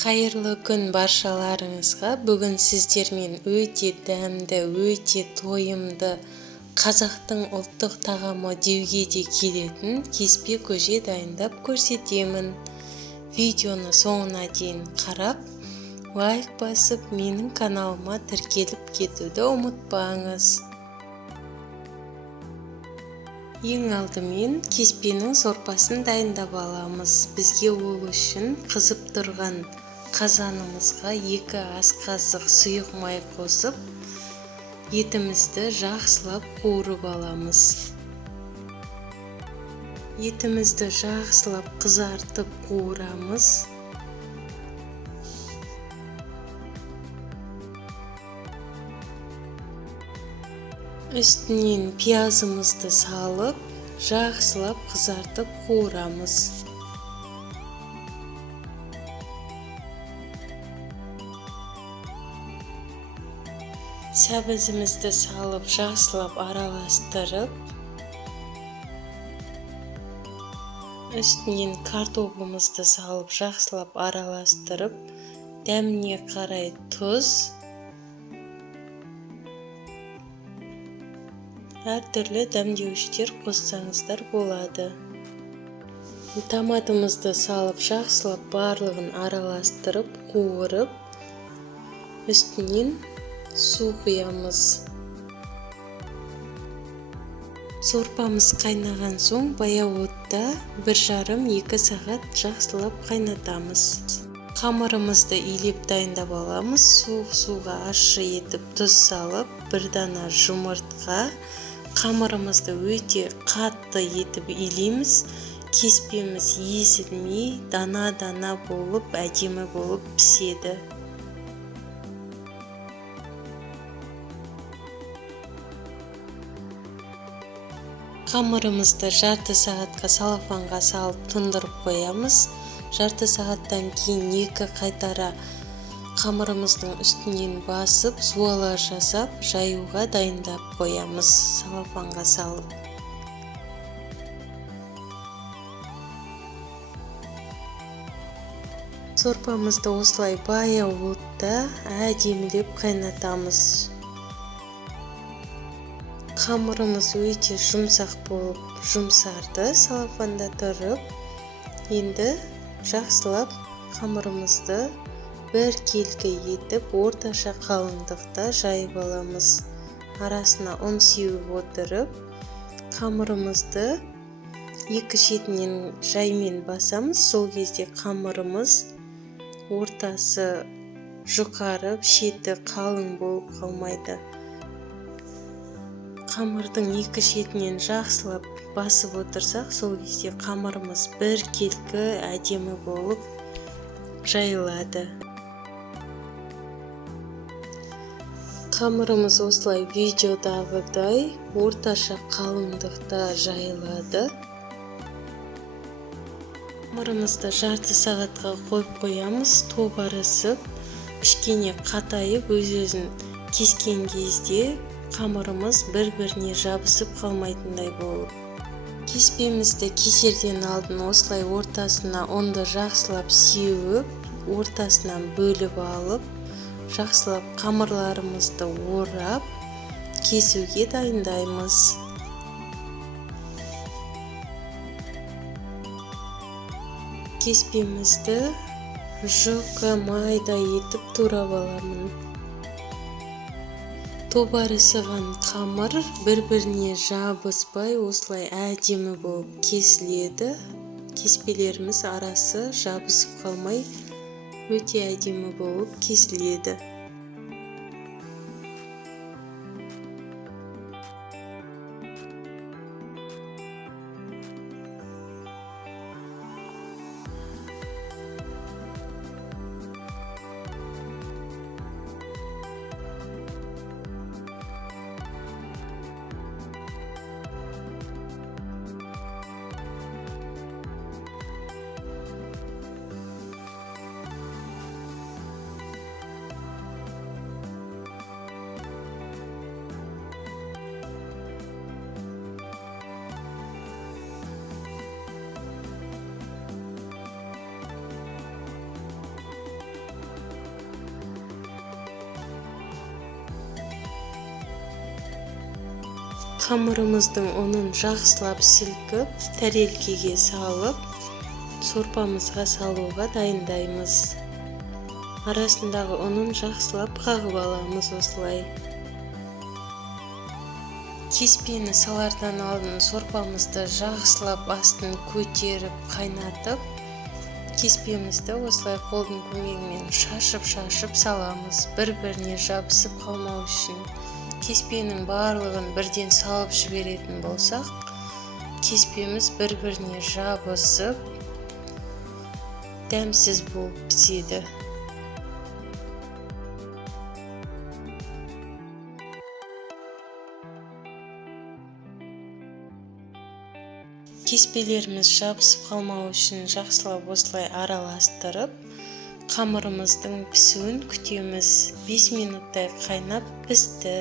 Қайырлы күн баршаларыңызға. Бүгін сіздермен өте дәмді, өте тойымды қазақтың ұлттық тағамы деуге де келетін кеспе көже дайындап көрсетемін. Видеоны соңына дейін қарап, лайк басып, менің каналыма тіркеліп кетуді ұмытпаңыз. Ең алдымен кеспенің сорпасын дайындап аламыз. Бізге ол үшін қызып тұрған қазанымызға 2 ас қасық сұйық май қосып, етімізді жақсылап қуырып аламыз. Етімізді жақсылап қызартып қуырамыз. Үстінен пиязымызды салып, жақсылап қызартып қуырамыз. Сәбізімізді салып, жақсылап араластырып, үстінен картоплымызды салып, жақсылап араластырып, дәміне қарай тұз, әртүрлі дәмдеуіштер қоссаңыздар болады. Томатымызды салып, жақсылап барлығын араластырып, қуырып, үстінен су құямыз. Сорпамыз қайнаған соң баяу отта 1,5-2 сағат жақсылап қайнатамыз. Қамырымызды илеп дайындап аламыз. Суық суға ащы етіп тұз салып, 1 дана жұмыртқа. Қамырымызды өте қатты етіп илейміз. Кеспеміз езілмей, дана-дана болып, әдемі болып піседі. Қамырымызды жарты сағатқа салафанға салып тұндырып қоямыз. Жарты сағаттан кейін 2 қайтара қамырымыздың үстінен басып, суала жасап, жаюға дайындап қоямыз салафанға салып. Сорпамызды осылай баяу отта әдемілеп қайнатамыз. Қамырымыз өте жұмсақ болып жұмсарды салафанда тұрып. Енді жақсылап қамырымызды бір келкі етіп, орташа қалыңдықта жайып аламыз. Арасына ұн сеуіп отырып, қамырымызды 2 шетінен жаймен басамыз. Сол кезде қамырымыз ортасы жұқарып, шеті қалың болып қалмайды. Қамырдың 2 шетінен жақсылап басып отырсақ, сол кезде қамырымыз бір келкі әдемі болып жайылады. Қамырымыз осылай видеодағыдай орташа қалыңдықта жайылады. Қамырымызды жарты сағатқа қойып қоямыз. Тобарысып, кішкене қатайып, өз-өзін кескен кезде қамырымыз бір-біріне жабысып қалмайтындай болып. Кеспемізді кесерден алдын осылай ортасына ұнды жақсылап сеуіп, ортасынан бөліп алып, жақсылап қамырларымызды орап, кесуге дайындаймыз. Кеспемізді жұқа майда етіп турап аламын. Тобарысыған қамыр бір-біріне жабыспай осылай әдемі болып кесіледі. Кеспелеріміз арасы жабысып қалмай, өте әдемі болып кесіледі. Қамырымыздың ұнын жақсылап сілкіп, тәрелкеге салып, сорпамызға салуға дайындаймыз. Арасындағы ұнын жақсылап қағып аламыз осылай. Кеспені салардан алдын сорпамызды жақсылап астын көтеріп, қайнатып, кеспемізді осылай қолдың көмегімен шашып саламыз, бір-біріне жабысып қалмау үшін. Кеспенің барлығын бірден салып жіберетін болсақ, кеспеміз бір-біріне жабысып, дәмсіз болып піседі. Кеспелеріміз жабысып қалмау үшін жақсылап осылай араластырып, қамырымыздың пісуін күтеміз. 5 минуттай қайнап пісті.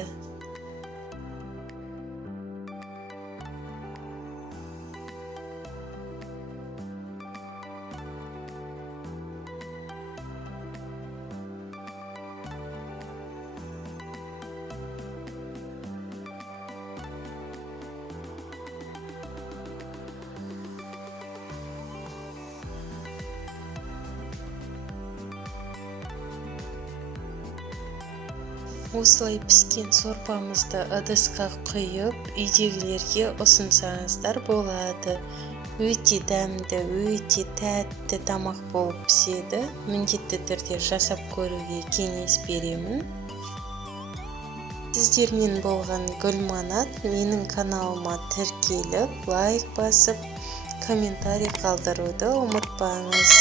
Осылай піскен сорпамызды ыдысқа құйып, үйдегілерге ұсынсаңыздар болады. Өте дәмді, өте тәтті тамақ болып піседі. Міндетті түрде жасап көруге кеңес беремін. Сіздермен болған Гүлманат. Менің каналыма тіркеліп, лайк басып, комментарий қалдыруды ұмытпаңыз.